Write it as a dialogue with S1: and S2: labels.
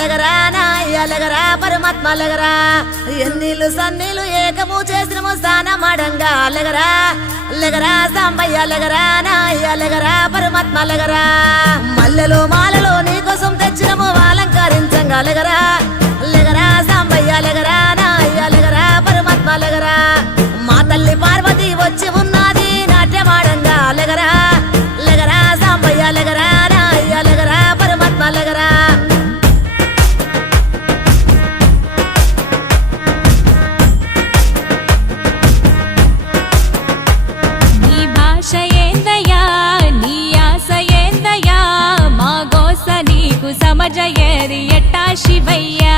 S1: లగరా నాయ లగరా పరమాత్మ లగరా ఎన్నిళ్ళు సన్నీళ్ళు ఏకము చేసిన స్థాన మడంగా అలగరా లగరా సాంబయ్య లగరా నాయ లగరా పరమాత్మ లగరా మల్లెలు మాలలో నీకోసం తెచ్చినము అలంకరించంగా అలగరా. అలగరా సాంబయ్య లగరా నాయ అలగరా పరమాత్మ లగరా మా తల్లి పార్వతి
S2: பஜயதி எட்டா சிவையா?